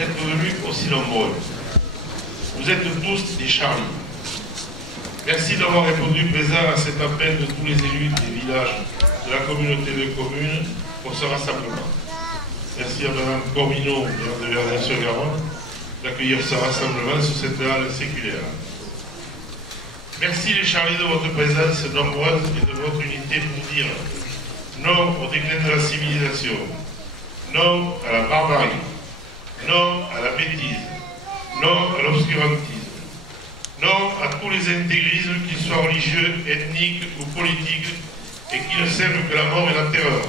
d'être venus aussi nombreux. Vous êtes tous des Charlie. Merci d'avoir répondu présent à cet appel de tous les élus des villages de la communauté de communes pour ce rassemblement. Merci à Mme Cormino, maire de Verdun-sur-Garonne, d'accueillir ce rassemblement sur cette halle séculaire. Merci les Charlies de votre présence nombreuse et de votre unité pour dire non au déclin de la civilisation, non à la barbarie, non à la bêtise, non à l'obscurantisme, non à tous les intégrismes, qu'ils soient religieux, ethniques ou politiques, et qui ne sèment que la mort et la terreur.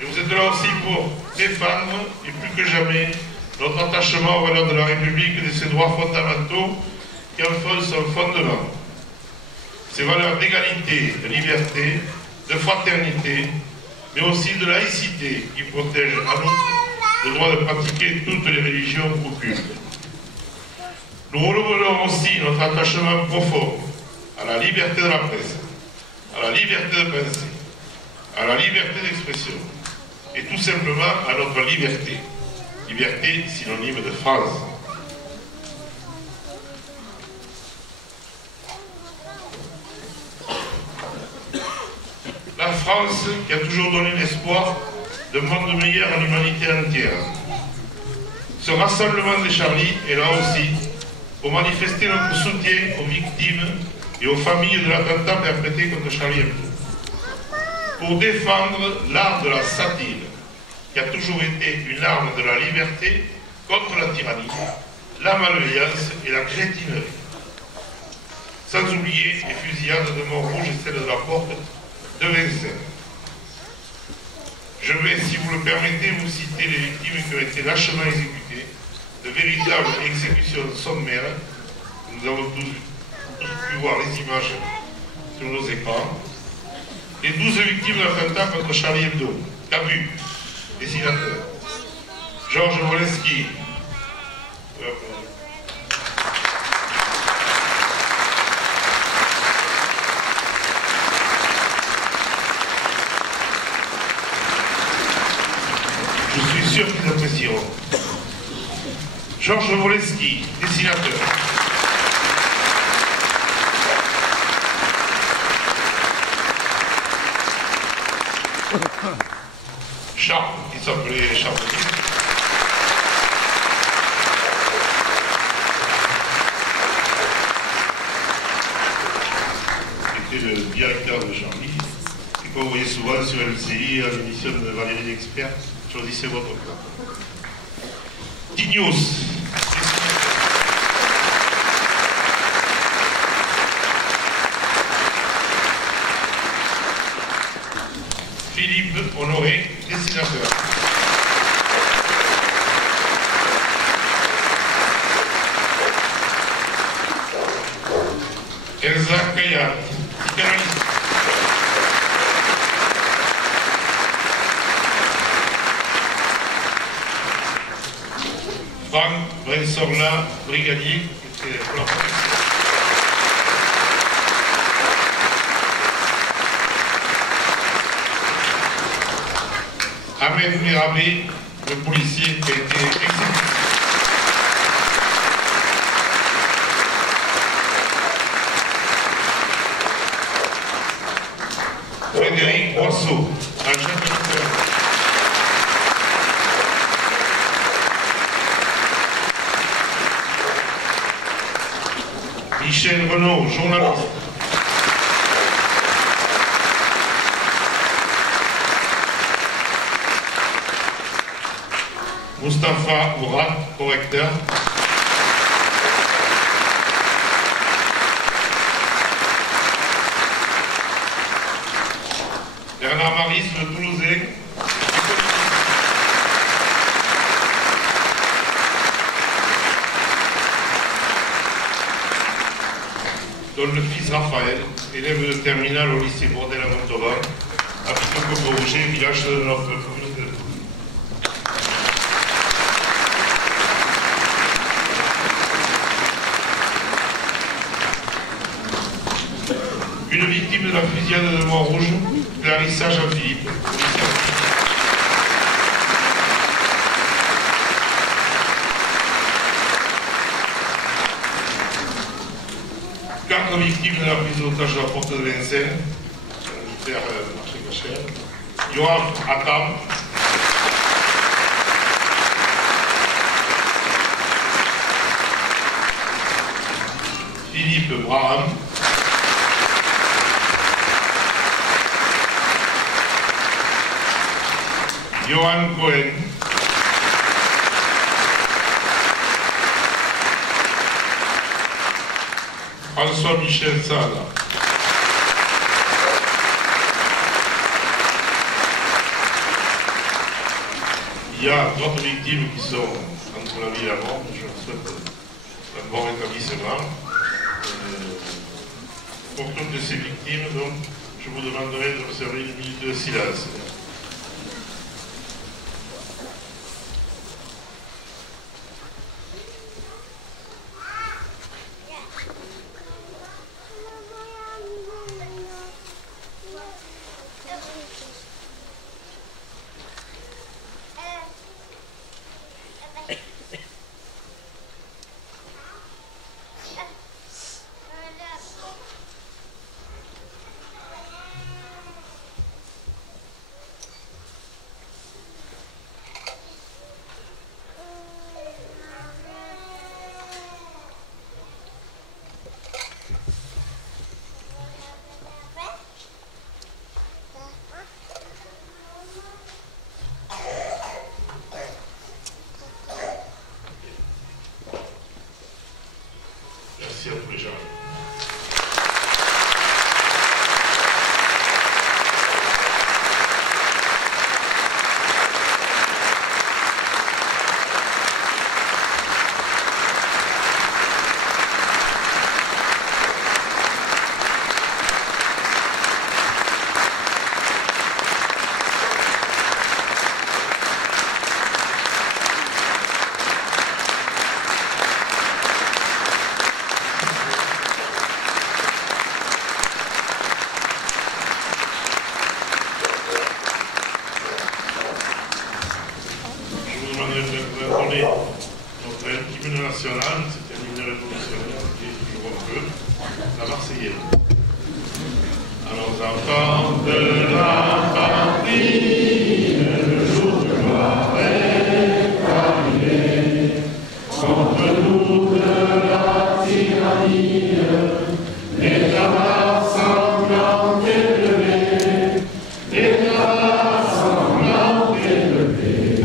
Et vous êtes là aussi pour défendre, et plus que jamais, notre attachement aux valeurs de la République et de ses droits fondamentaux qui en font son fondement. Ces valeurs d'égalité, de liberté, de fraternité, mais aussi de laïcité qui protègent à nous le droit de pratiquer toutes les religions ou cultes. Nous renouvelons aussi notre attachement profond à la liberté de la presse, à la liberté de penser, à la liberté d'expression et tout simplement à notre liberté. Liberté synonyme de France. La France qui a toujours donné l'espoir d'un monde meilleur à l'humanité entière. Ce rassemblement des Charlies est là aussi pour manifester notre soutien aux victimes et aux familles de l'attentat perpétré contre Charlie Hebdo. Pour défendre l'art de la satire, qui a toujours été une arme de la liberté contre la tyrannie, la malveillance et la crétinerie. Sans oublier les fusillades de Montrouge et celles de la porte de Vincennes. Je vais, si vous le permettez, vous citer les victimes qui ont été lâchement exécutées, de véritables exécutions sommaires. Nous avons tous pu voir les images sur nos écrans. Les 12 victimes de l'attentat contre Charlie Hebdo. Cabu, dessinateur. Georges Woleski. Je suis sûr qu'ils apprécieront. Georges Woleski, dessinateur. Charles, qui s'appelait Charles. Qui était le directeur de Charlie, et qu'on voyait souvent sur LCI à l'émission de Valérie L'Expert. Choisissez votre plan. Dignos. Philippe Honoré, dessinateur. Elsa Kaya, psychanalyste. Franck Brensorla, brigadier, qui était pour la protection. Ahmed Merabé, le policier qui a été exécuté. Frédéric Roisseau, agent militaire. Michel Renaud, journaliste. Moustapha Ourat, correcteur. Bernard Maris, le Toulousain. Dont le fils Raphaël, élève de terminale au lycée Bordel à Montauban, habite au Coq-Roger, village de notre communauté. Une victime de la fusillade de Montrouge, Clarissa Jean-Philippe. 4 victimes de la prise d'otage de la porte de Vincennes, militaire marché Cachère. Yoav Atam. Philippe Braham. Johan Cohen. François-Michel Sada. Il y a d'autres victimes qui sont entre la vie et la mort. Je leur souhaite un bon rétablissement. Pour toutes ces victimes, donc, je vous demanderai d'observer une minute de silence. Merci à tous les gens. Notre hymne national, c'était un hymne révolutionnaire qui est toujours un peu la Marseillaise. Alors, enfants de la patrie, le jour de gloire est arrivé. Contre nous de la tyrannie, les tabacs sanglants élevés, les tabacs sanglants élevés.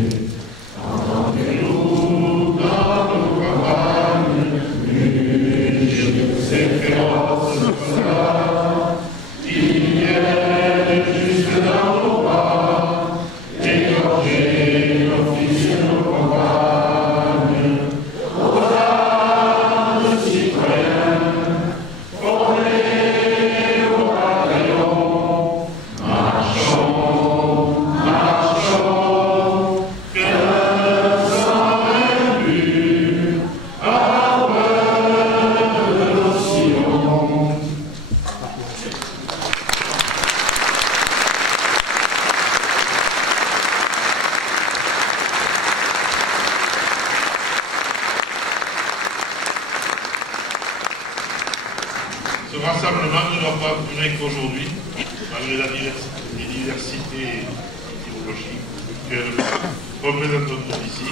Entendez-nous dans nos campagnes, mugir ces féroces soldats, qui viennent jusque dans nos pas, égorger nos fils et nos compagnes. Aux âmes citoyens, formés au bataillon, marchons, marchons, cœur sans vaincu, à l'heure de nos sillons. Ce rassemblement ne doit pas durer qu'aujourd'hui, malgré les diversités idéologiques que nous représentons tous ici.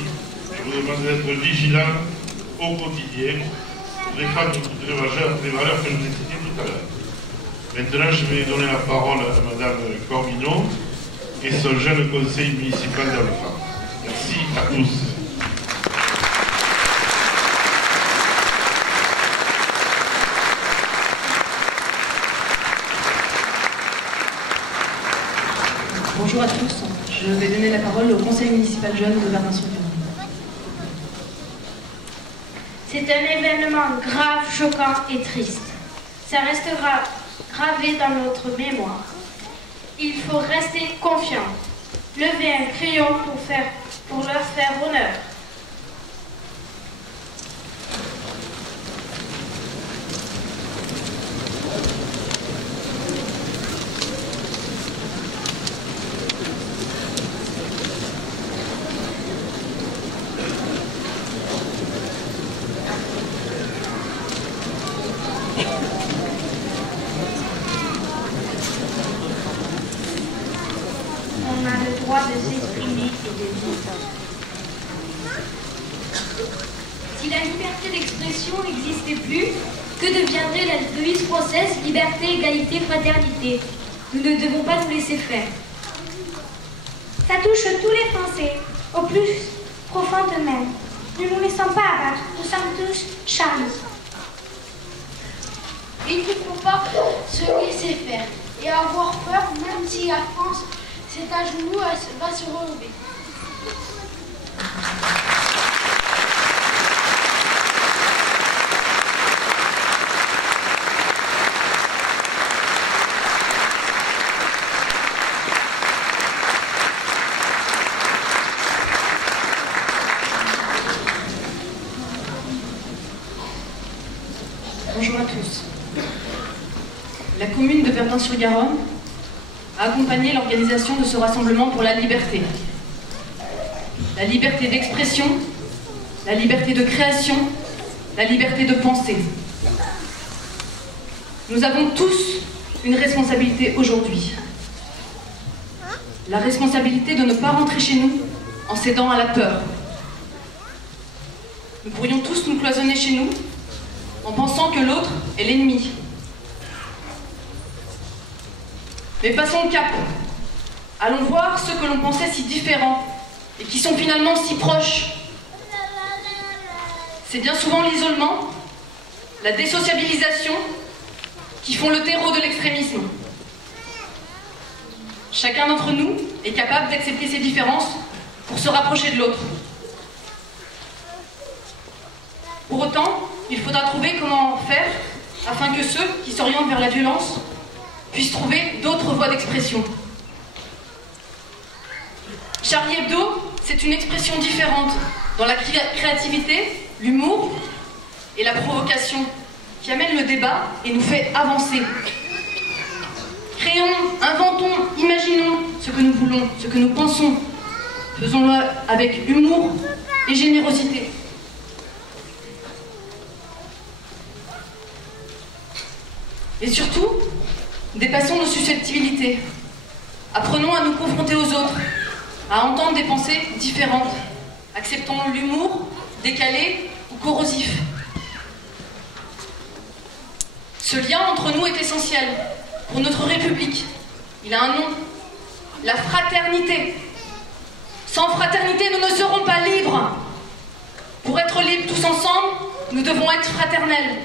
Je vous demande d'être vigilants au quotidien pour défendre toutes les valeurs que nous ai citées tout à l'heure. Maintenant, je vais donner la parole à Mme Cormineau et son jeune conseil municipal d'enfants. Merci à tous. Bonjour à tous, je vais donner la parole au conseil municipal jeune de Verdun-sur-Durand. C'est un événement grave, choquant et triste. Ça restera gravé dans notre mémoire. Il faut rester confiant. Levez un crayon pour leur faire honneur. Si la liberté d'expression n'existait plus, que deviendrait la devise française liberté, égalité, fraternité? Nous ne devons pas nous laisser faire. Ça touche tous les Français, au plus profond d'eux-mêmes. Ne nous laissons pas abattre, nous sommes tous Charlie. Il ne faut pas se laisser faire et avoir peur, même si la France, c'est à genoux, elle va se relever. Bonjour à tous. La commune de Verdun-sur-Garonne a accompagné l'organisation de ce rassemblement pour la liberté. La liberté d'expression, la liberté de création, la liberté de penser. Nous avons tous une responsabilité aujourd'hui. La responsabilité de ne pas rentrer chez nous en cédant à la peur. Nous pourrions tous nous cloisonner chez nous en pensant que l'autre est l'ennemi. Mais passons le cap. Allons voir ceux que l'on pensait si différents et qui sont finalement si proches. C'est bien souvent l'isolement, la désociabilisation qui font le terreau de l'extrémisme. Chacun d'entre nous est capable d'accepter ses différences pour se rapprocher de l'autre. Pour autant, il faudra trouver comment faire afin que ceux qui s'orientent vers la violence puissent trouver d'autres voies d'expression. Charlie Hebdo, c'est une expression différente dans la créativité, l'humour et la provocation qui amène le débat et nous fait avancer. Créons, inventons, imaginons ce que nous voulons, ce que nous pensons. Faisons-le avec humour et générosité. Et surtout, dépassons nos susceptibilités. Apprenons à nous confronter aux autres, à entendre des pensées différentes. Acceptons l'humour décalé ou corrosif. Ce lien entre nous est essentiel pour notre République. Il a un nom, la fraternité. Sans fraternité, nous ne serons pas libres. Pour être libres tous ensemble, nous devons être fraternels.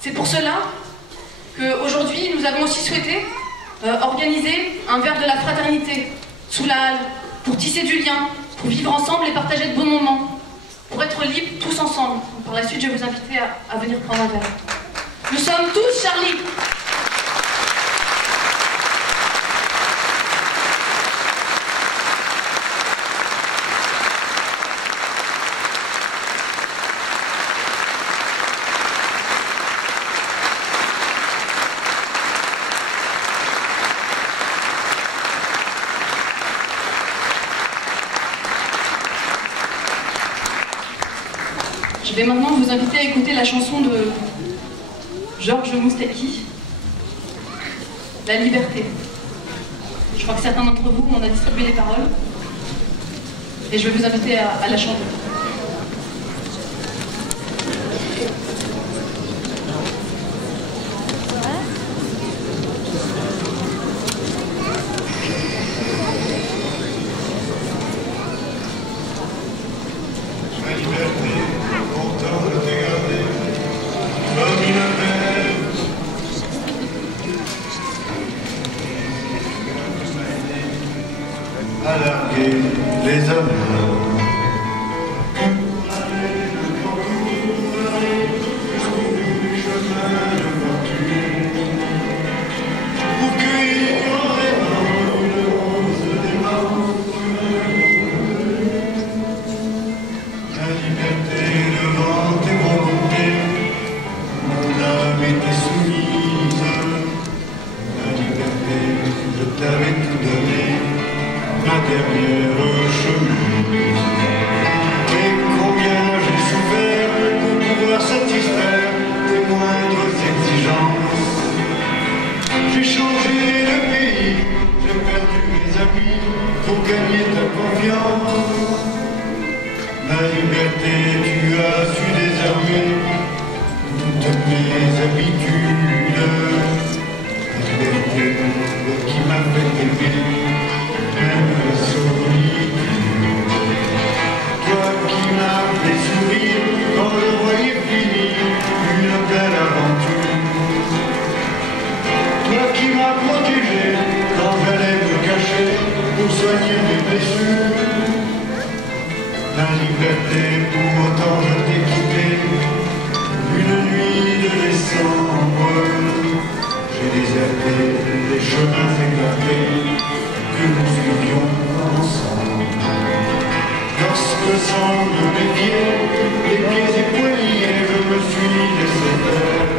C'est pour cela qu'aujourd'hui, nous avons aussi souhaité organiser un verre de la fraternité sous la halle, pour tisser du lien, pour vivre ensemble et partager de bons moments, pour être libres tous ensemble. Par la suite, je vais vous inviter à venir prendre un verre. Nous sommes tous Charlie. Je vais maintenant vous inviter à écouter la chanson de Georges Moustaki, La liberté. Je crois que certains d'entre vous m'en a distribué les paroles et je vais vous inviter à la chanter. À larguer les hommes, Ma liberté, tu as su désarmer toutes mes habitudes. La liberté qui m'a fait aimer, même la solitude. Toi qui m'as fait sourire quand je voyais fini une belle aventure. Toi qui m'as protégé quand j'allais me cacher pour soigner mes blessures. La liberté, pour autant je t'ai quitté une nuit de décembre. J'ai déserté les chemins éclatés que nous suivions ensemble. Lorsque semblent mes pieds époignés, je me suis laissé faire.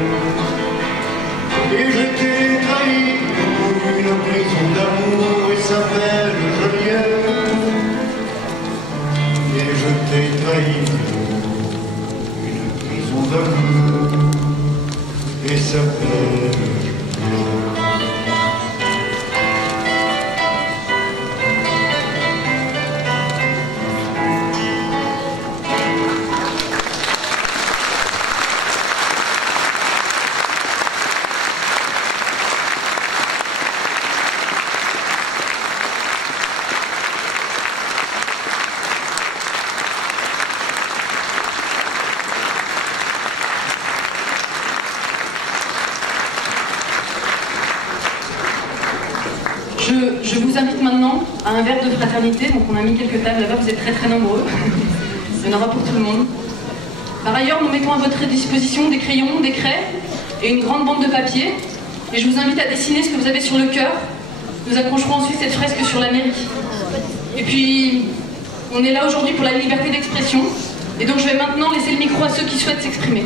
Et je t'ai trahi pour une prison d'amour et sa belle geôlière. Et je t'ai trahi pour une prison d'amour et sa belle geôlière. Je vous invite maintenant à un verre de fraternité. Donc on a mis quelques tables là-bas, vous êtes très très nombreux. Il y en aura pour tout le monde. Par ailleurs, nous mettons à votre disposition des crayons, des craies et une grande bande de papier. Et je vous invite à dessiner ce que vous avez sur le cœur. Nous accrocherons ensuite cette fresque sur la mairie. Et puis, on est là aujourd'hui pour la liberté d'expression. Et donc je vais maintenant laisser le micro à ceux qui souhaitent s'exprimer.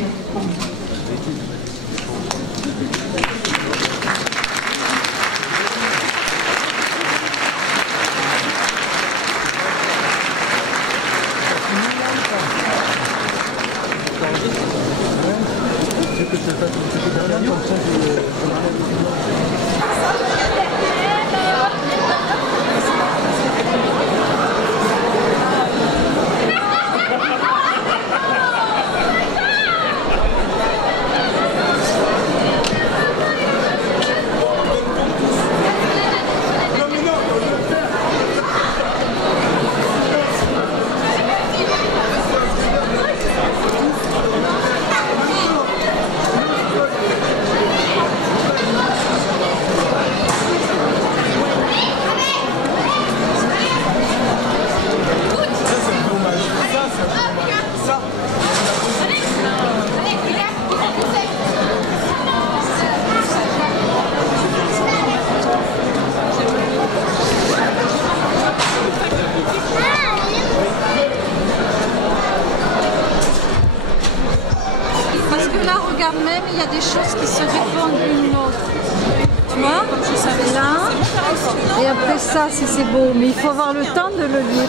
Même il y a des choses qui se répondent l'une l'autre. Tu vois, là, et après ça, si c'est beau, mais il faut avoir le temps de le lire.